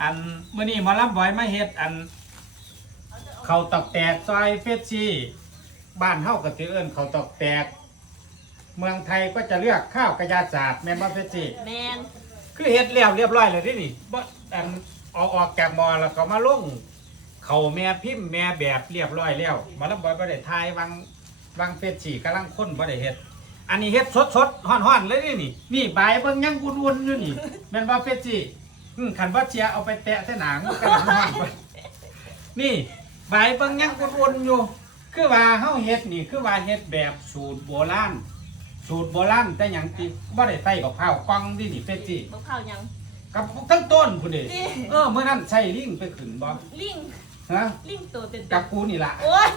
อันมื้อนี้หมอลำบอยมาเฮ็ดอัน เขาวตอกแตกซอยเฟสซี่บ้านเฮาก็สิเอิ้นเขาวตอกแตก เมืองไทยก็จะเลือกข้าวกระยาศาสตร์แม่นบ่เฟสซี่แมนคือเฮ็ดแล้วเรียบร้อยเลยที่นี่บ่อันเอาออกจากหมอแล้วก็มาลงเขาแม่พิมพ์แม่แบบเรียบร้อยแล้วหมาลำบอยบ่ได้ทายวังวังเฟสซี่กำลังคนบ่ได้เฮ็ดอันนี้เฮ็ดสดๆฮ้อนๆเลยนี่นี่นี่ใบายเบิ่งยังอุ่นๆอยู่นี่แม่นบ่เฟสซี่ อืมคันบ่เชียร์เอาไปแตะใส่หนังมันก็ฮ้อนไปนี่ใบายเบิ่งยังอุ่นๆอยู่ คือว่าเฮาเฮ็ดนี่ คือว่าเฮ็ดแบบสูตรโบราณสูตรโบราณแต่หยังติบ่ได้ใส่บักพร้าวกล่องนี่นี่เฟสซี่บักข้าวยังกับทั้งต้นพุ่นเด้นี่เออเมื่อนั้นใช่ลิงไปขึ้นบ่ลิงฮะลิงตัวเต็มกับกูนี่ล่ะโอ้ย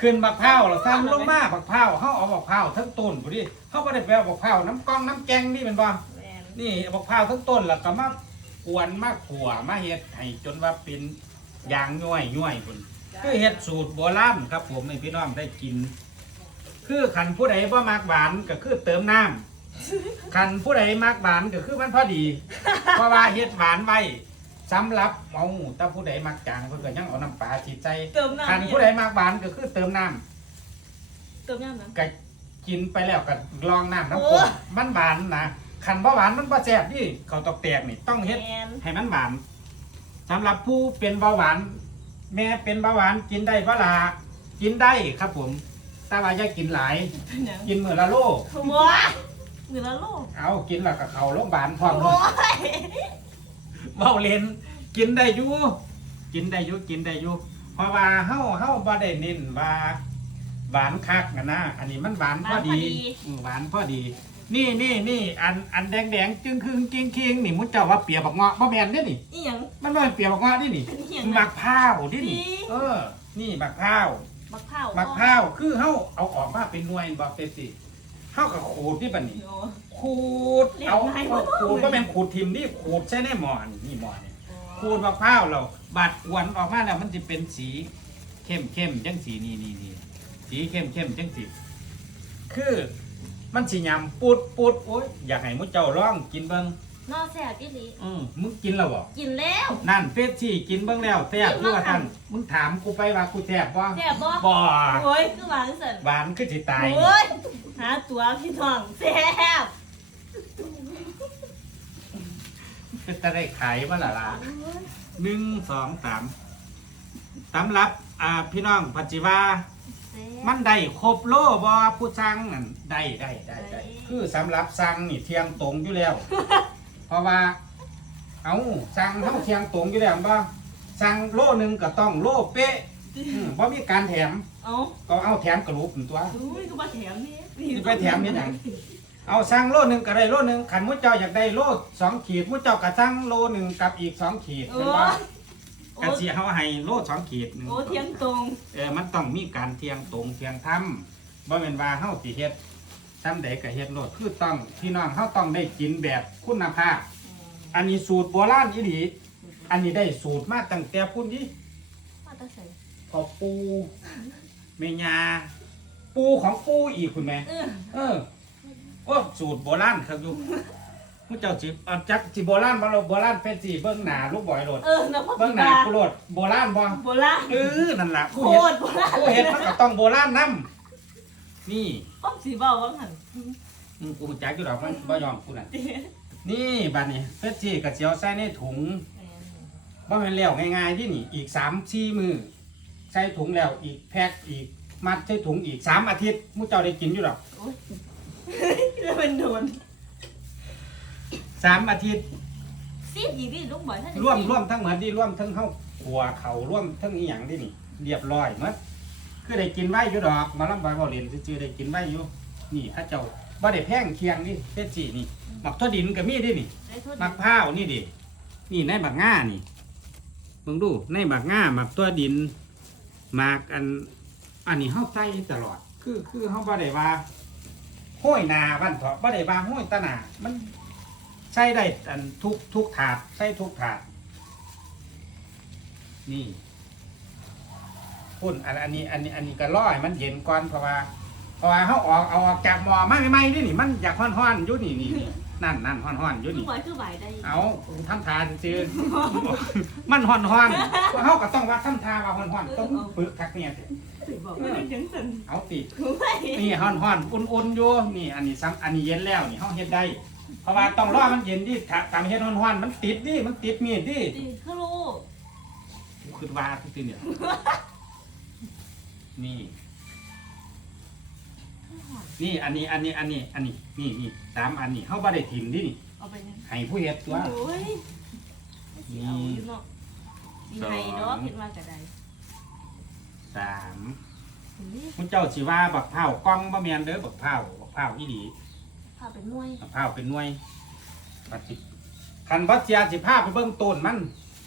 ขึ้นบักพร้าวแล้วซ้ำลงมาบักพร้าวเฮาเอาบักพร้าวทั้งต้นพุ่นดิเฮาบ่ได้ไปเอาบักพร้าวน้ำกองน้ำแกงนี่แมันบ่แม นนี่เอาบักพร้าวทั้งต้นแล้วก็มากวนมาขัวมาเฮ็ดให้จนว่าเป็นยางย่อยย่อยพุ่นคือเฮ็ดสูตรโบราณครับ ผมให้พี่น้องได้กิน คือขันผู้ใดบ่มักหวานก็คือเติมน้ำขันผู้ใดมักหวานก็คือมันพอดี เพราะว่าเฮ็ดหวานไว้สำหรับเอาถ้าผู้ใดมักจางเพิ่นก็ยังเอาน้ำปลาฉีดใจเติมน้ำขันผู้ใดมักหวานก็คือเติมน้ำเติมน้ำนะก็กินไปแล้วก็ลองน้ำน้ำโอ้ข้นมันหวานนะ ขันบ่หวานมันบ่แซ่บนี่เขาวตอกแตกนี่ต้องเฮ็ด แมนให้มันหวานสำหรับผู้เป็นเบาหวาน แม่เป็นเบาหวานกินได้บ่ล่ะกินได้ครับผม แต่ว่าอย่ากินหลาย เป็นหยังกินมื้อละโลขโมยเหมือนละโลกเอากินแล้วก็เข้าโรงพยาบาลพร้อมโอ้เลยยเว้าเล่นกินได้อยู่กินได้อยู่กินได้อยู่เพราะว่าเฮาเฮาบ่ได้เน้นว่าหวานคักนะนะ อันนี้มันหวานพอดีอืมหวานพอดี นี่นี่นี่อันอันแดงแดงๆจึงคืงกิงคิงนี่มุนเจ้าว่าเปียบักเงาะบ่แม่นเด้นี่อีหยังมันบ่แม่นเปียบักเงาะนี่นี่เป็นอีหยังบันะกพร้าวดินี่นี่ เออ นี่บักพร้าวบักข้าวบักพร้าวคือเฮาเอาออกมาเป็นหน่วยบ่เปปซี่เฮาก็ขูดนี่บัดนี้ โอ้ ขูดเรียกเอาง่ายเอามาก ขูดบ่แม่นขูดทิ่มนี่ขูดใช้ในหม้อนี่นี่หม้อนี่ขูดมะพร้าวเราบาดกวนออกมาแล้วมันจะเป็นสีเข้มเข้มๆจังสีนี่นี่นี่สีเข้มเข้มๆจังสีคือ มันสียำปูดปูดโอ้ยอยากให้มุเจ้าลองกินเบิ้งนอแซ่บอีหลีอืมมึงกินแล้วบ่กินแล้ว นั่นเฟสชี่กินเบิ้งแล้วแซ่บคือว่าท่านมึงถามกูไปว่ากูแซ่บบ่แซ่บบ่บ่โอ้ยคือหวานสันหวานคือสิตายโอ้ยหาตัวพี่น้องแซ่บเป็นตะได้ขายมาละล่ะหนึ่งสองสามสำหรับอ่าพี่น้องปัจจิวา มันได้ครบโลบ่ผู้สั่งนั่นได้ได้ได้ได้คือสำหรับสั่งนี่เที่ยงตรงอยู่แล้ว เพราะว่าเอาสั่งเท่าเที่ยงตรงอยู่แล้วบ่สั่งโลหนึงก็ต้องโลเป๊ะอืมบ่มีการแถมเอาก็เอาแถมกระลุกตัว อุ้ยก็มาแถมนี่สิไปแถมเฮ็ดหยัง เอาสั่งโลหนึงก็ได้โลหนึงขันมุเจ้าอยากได้โลสองขีดมุเจ้าก็สั่งโลหนึงกับอีกสองขีดโอ้แม่นบ่ โอ้กันสิเฮาให้โลสองขีดหนึ่งโอ้เทียงตรงเออมันต้องมีการเทียงตรงเทียงทำบ่แม่นว่าเฮาสิเฮ็ดซ้ำใดก็เฮ็ดโลดคือต้องพี่น้องเฮาต้องได้กินแบบคุณภาพ อันนี้สูตรโบราณอีหลีอันนี้ได้สูตรมาตั้งแต่พุ่นดิมาตะใส่พอปูแม่ยาปูของปูอีกคุณแม่เออเออโอ้สูตรโบราณครับอยู่ มุเจ้าสิเอาจักสิโบราณบ่เราโบราณเป็นสิเบิ่งหน้าลูกบ่อยโลดเออนะพ่อเบิ่งหน้ากูโลดโบราณบ่โบราณเออนั่นล่ะโคผู้เฮ็ดตรโบราณผู้เห็ดมันก็ต้องโบราณนํนี่อ้อมสีเบาว่าหันอืมกูรู้จักอยู่ดอกมันบ่ยอมกูน่ะนี่บัดนี้เฟสซี่ก็สิเอาใส่ในถุง บ่แม่นแล้วง่ายๆที่นี่อีก3 4มื้อใส่ถุงแล้วอีกแพ็คอีกมัดใส่ถุงอีก 3 อาทิตย์มู้เจ้าได้กินอยู่ดอกโอ้ยจะเป็นโดน 3อาทิตย์ซีดอีกดิลูกบ่อยท่านร่วมร่วมทั้งหมดนี่ร่วมทั้งเฮาขัวเขาร่วมทั้งอีหยังที่นี่ เรียบร้อยหมดคือได้กินไว้อยู่ดอกมาลำบอยบ่เรียนซื่อๆได้กินไว้อยู่นี่ถ้าเจ้าบ่ได้แพงเคียงนี่เฟสซี่นี่หมักทั่วดินก็มีดินี่ได้โทษหมักพร้าวนี่ดินี่ในบักง่านี่มึงดูในบักง่าหมักตัวดินหมักอัน อันนี้เฮาใส่ตลอด คือคือเฮาบ่ได้ว่าห้อยนาบ้านเถาะบ่ได้ว่าห้อยตะหนามัน ใส่ได้อันทุกทุกถาดใส่ทุกถาดนี่พุ่นอันอันนี้อันนี้อันนี้ก็ร้อยมันเย็นก่อนเพราะว่าเพราะว่าเฮาออกเอาออกจากหม้อมาใหม่ๆนี่นี่มันอยากฮ้อนๆอยู่นี่นี่นี่นั่นนั่นฮ้อนๆอยู่ลุงนี่บอยคือไหวได้เอาทำทาซื่อๆมันฮ้อนๆเฮาก็ต้องว่าทำทาว่าฮ้อนๆต้องปึกคักเนี่ยสิสิบอกว่าเป็นจังสันเอาติไม่นี่ฮ้อนๆอุ่นๆอยู่นี่ อันนี้ซ้ำอันนี้เย็นแล้วนี่เฮาเฮ็ดได้ เพราะว่าต้องรอมันเย็นดิถ้าตามเฮ็ดฮ้อนๆมันติดดิมันติดมีดดิดิคือลูกคือว่าคือเนี่ยนี่นี่อันนี้อันนี้อันนี้อันนี้นี่นี่สามอันนี้เฮาบ่ได้ถิ่มดินี่เอาไปยังให้ผู้เฮ็ดตัว โอ้ยเอาอยู่เนาะมีไฮเนาะคิดว่าจะได้สามนี่คุณเจ้าสิว่าบักเผาวกล้องบ่แม่นเด้อบักเผาวบักเผาวอีหลี ผ้าเป็นมวยบักเผาวเป็นหน่วยปัดสิคันบ่เสียสิพาไปเบิ่งต้นมัน